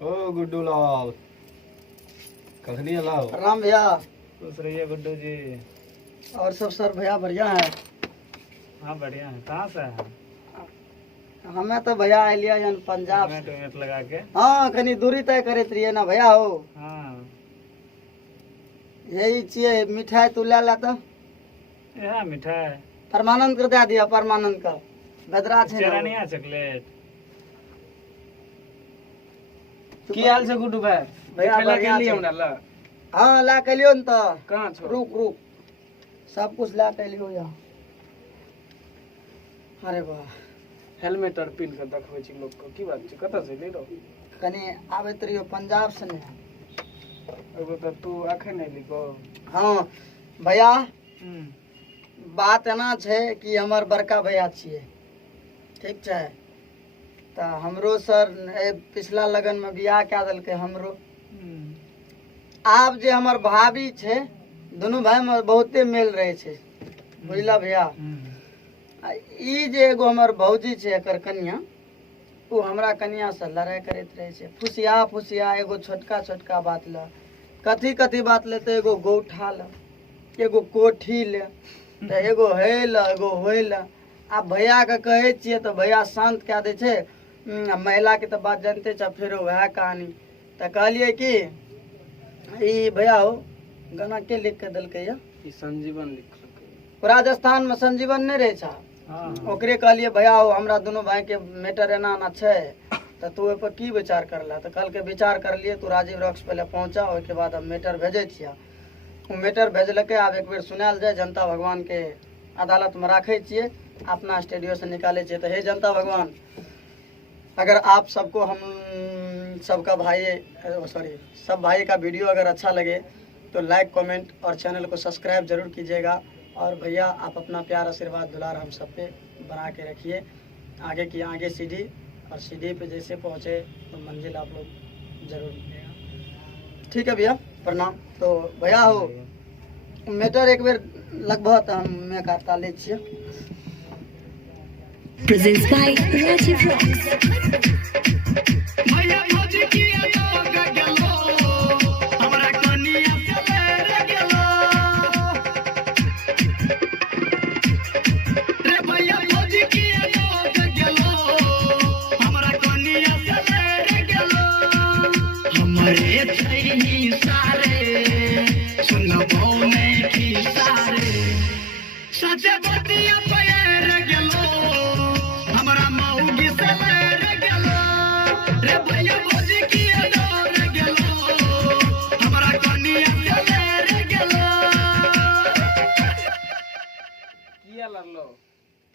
ओ गुड्डू लाल कखनी लाओ। राम भैया। खुश रहिए गुड्डू जी। और सब सर भैया बढ़िया है? हाँ बढ़िया है। कहाँ से है? हमें तो भैया आलिया जन पंजाब से। मिनट लगा के। हाँ कनी दूरी तय करे रहिए ना भैया हो। हाँ यही चाहिए मिठाई तू ले ला तो। यह मिठाई परमानंद कर दे दिया। परमानंद का गदरा छे चेहरा ना नहीं है चॉकलेट। तू की हाल से गुड्डू भाई? भैया खेला बढ़िया के लिए छे। हमरा ला। हाँ ला के लियो न तो। कहाँ छो? रुक रुक सब कुछ ला के लियो यहाँ। अरे वाह हेलमेट और पिन के देखबै छी लोग को। की बात छै? कतऽ से ले लो? कनी आबैत रहियो पंजाब से ने। एगो तो तू अखन नहीं लिखो। हाँ भैया बात एना छै कि हमर बड़का भैया छियै ठीक छै। तो हमरो सर पिछला लगन में बियाह कए देलकै हमरो। आब जे हमर भाभी छै दोनों भाई में बहुते मेल रहे छै बुझला भैया। आ ई जे एगो हमर भौजी छै एकर कन्या वो हमरा कन्या से लड़ाई करैत रहे छै। फुसिया फुसिया एगो छोटका छोटका बात ले। कथी कथी बात ले तो एगो गौठा ले एगो कोठी ले तो एगो हे ले एगो होय ले। आ भैया के कहे छियै तो भैया शांत कए दे छै। महिला के तो बात जानते छ फिर वह कहानी। तो कहलिए कि ई भैया हो गाना के लिख के दिलकै या? ई संजीवन लिखलकै। राजस्थान में संजीवन नहीं रहे छा। ओकरे कहलिए भैया हो हमरा दोनों भाई के मैटर एना ना छै तो तू ओइ पर की विचार करला? तो कल के विचार कर लिए तू राजीव रॉक्स पहले पहुंचा ओके बाद हम मैटर भेजे छिया। वो मैटर भेजलकै आब एक बेर सुनायल जाए। जनता भगवान के अदालत में राखे छिए अपना स्टूडियो से निकाले छिए। तो हे जनता भगवान अगर आप सबको हम सबका भाई सॉरी सब भाई का वीडियो अगर अच्छा लगे तो लाइक कमेंट और चैनल को सब्सक्राइब जरूर कीजिएगा। और भैया आप अपना प्यार आशीर्वाद दुलार हम सब पे बना के रखिए। आगे की आगे सीढ़ी और सीढ़ी पे जैसे पहुँचे तो मंजिल आप लोग जरूर मिलेगा। ठीक है भैया प्रणाम। तो भैया हो मैटर एक बेर लगभग हमें करता ले छिए। Presents by Rajiv Rocks.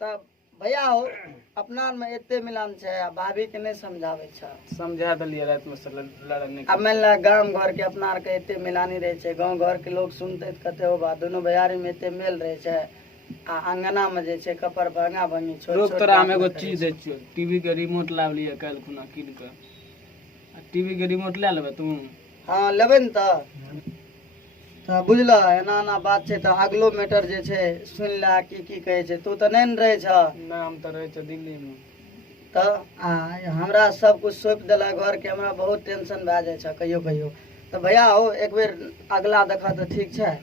तब भैया हो अपना में एते मिलान छै भाभी के नहीं समझावे छ। समझा दिलिए रात में से लड़ने। अब मान ला गांव घर के अपना आर के एते मिलानी रहे छै। गांव घर के लोग सुनते तो कहते हो बा दोनों भैयारी में एते मेल रहे छै। आ अंगना में जे छै कपर भांगा भांगी छोट रोक छोट तोरा हम एगो चीज दे छियो। टीवी के रिमोट लाव लिए काल खुना कीन के। टीवी के रिमोट ले लेबे तू? हाँ लेबे न तो बुझला एना एना बात छै। तो अगलो मैटर जे छै सुन ला की कहे छै। तू तो नहीं रहे छ ना हम तो रहे छ दिल्ली में। तो हमरा सब कुछ सौंप देला घर के। हमरा बहुत टेंशन भए जाए छ कहियो कहियो। तो भैया हो एक बेर अगला देखा तो ठीक छै।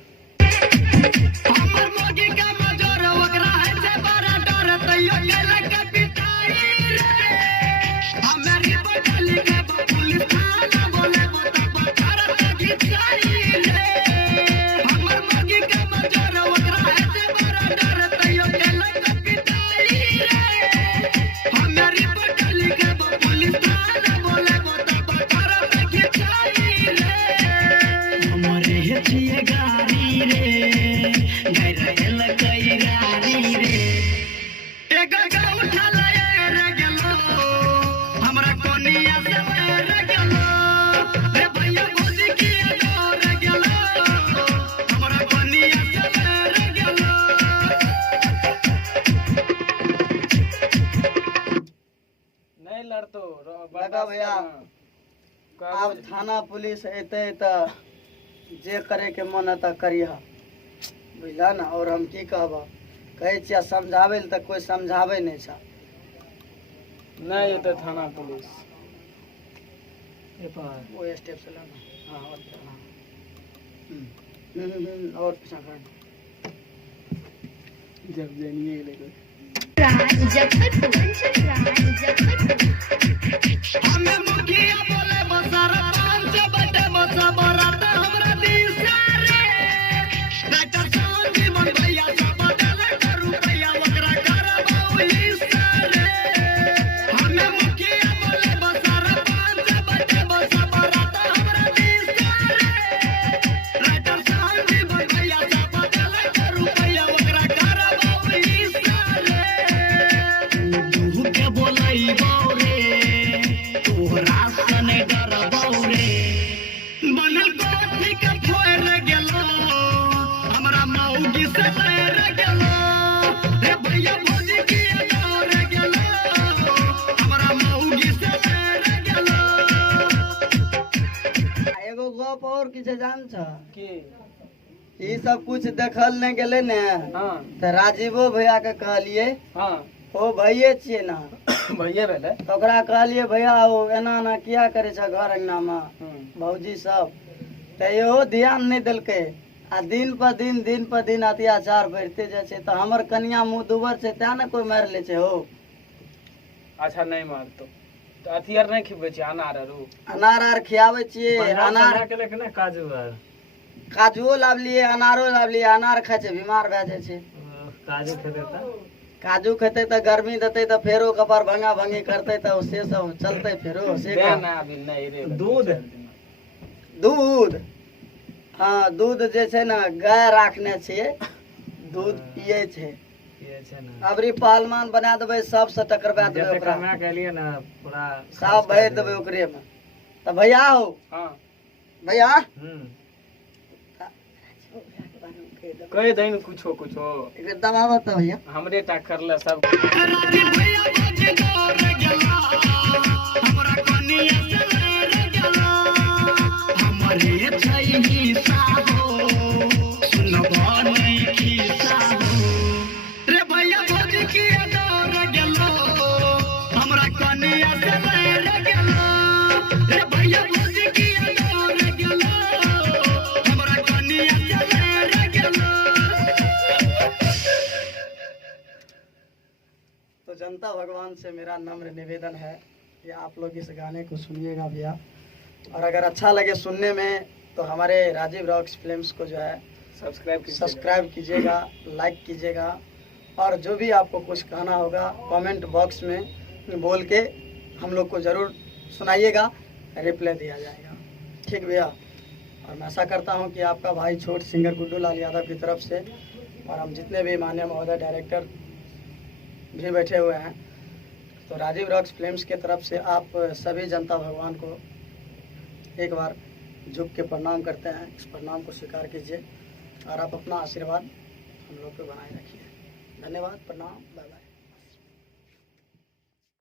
लगा भैया अब थाना पुलिस अते तो जे करे के मन है करिहा बुझला ना। और हम की कहब कहे छिया समझावे तो कोई समझावे नहीं छ। नहीं अते थाना पुलिस वो स्टेप से लेना। हाँ और क्या, हाँ। और पीछा कर। जब जानिए लेको हमें मुखिया बोले बसारा पांच बटे बसा बरात हमरा दिशा रे राइटर साउंड भी बन भैया सब बदल करू भैया वकरा करबाऊ हिस्सा रे हमें मुखिया बोले बसारा पांच बटे बसा बरात हमरा दिशा रे राइटर साउंड भी बन भैया सब बदल करू भैया वकरा करबाऊ हिस्सा रे तू के बोलाई बारे तोहरा सने डरबाऊ रे बनल गोठी के फोड़ गेलो हमरा मौगी से लड़ गेलो रे भैया भौजी की डर गेलो हमरा मौगी से लड़ गेलो। एगो गप और किछ जान छ के ई सब कुछ देखल नहीं गेले ने। हाँ त राजीवो भैया के कहलिए हाँ ओ भैये छिए ना भैया भेलै। तो ओकरा कहलिए भैया ओ एना एना किया करे छ घर अंगना में भौजी सब तो इहो ध्यान नहीं देलकै आ दिन पर दिन अत्याचार बढ़ते जाए छै। तो हमर कनिया मुँह दुबर छै तें ने कोई मार ले छै हो। अच्छा नहीं मारतो तो अथी आर नहीं खिबै छै अनार आरो अनार आर खियावे छिए अनार के लेके ना काजू आर काजुओ लावलिए अनारो लावलिए अनार खाय छै बीमार भए जाए छै। काजू खेते त काजू खेते तो गर्मी देते तो फेरो कपार भंगा भंगी करते तो से सब चलते फेरो से देना अभी नहीं रे दूध दूध। हाँ दूध जे छै ना गाय राखने छिए दूध पिए छै। ये छै ना अबरी पहलवान बना देबै सबसे टकरबा देबै ओकरा मैं कहलिए ना पूरा सब भर देबै ओकरे में। तो भैया हो हां भैया कह दिन कुछो कुछो एक दबाव तो भैया हमरे टा करले सब तो जनता भगवान से मेरा नम्र निवेदन है कि आप लोग इस गाने को सुनिएगा भैया और अगर अच्छा लगे सुनने में तो हमारे राजीव रॉक्स फिल्म्स को जो है सब्सक्राइब कीजिएगा, लाइक कीजिएगा और जो भी आपको कुछ कहना होगा कमेंट बॉक्स में बोल के हम लोग को ज़रूर सुनाइएगा, रिप्लाई दिया जाएगा। ठीक भैया। और मैं आशा करता हूँ कि आपका भाई छोट सिंगर गुड्डू लाल यादव की तरफ से और हम जितने भी माननीय महोदय डायरेक्टर भी बैठे हुए हैं तो राजीव रॉक्स फिल्म्स की तरफ से आप सभी जनता भगवान को एक बार झुक के प्रणाम करते हैं। इस प्रणाम को स्वीकार कीजिए और आप अपना आशीर्वाद हम लोग को बनाए रखिए। धन्यवाद, प्रणाम, बाय बाय।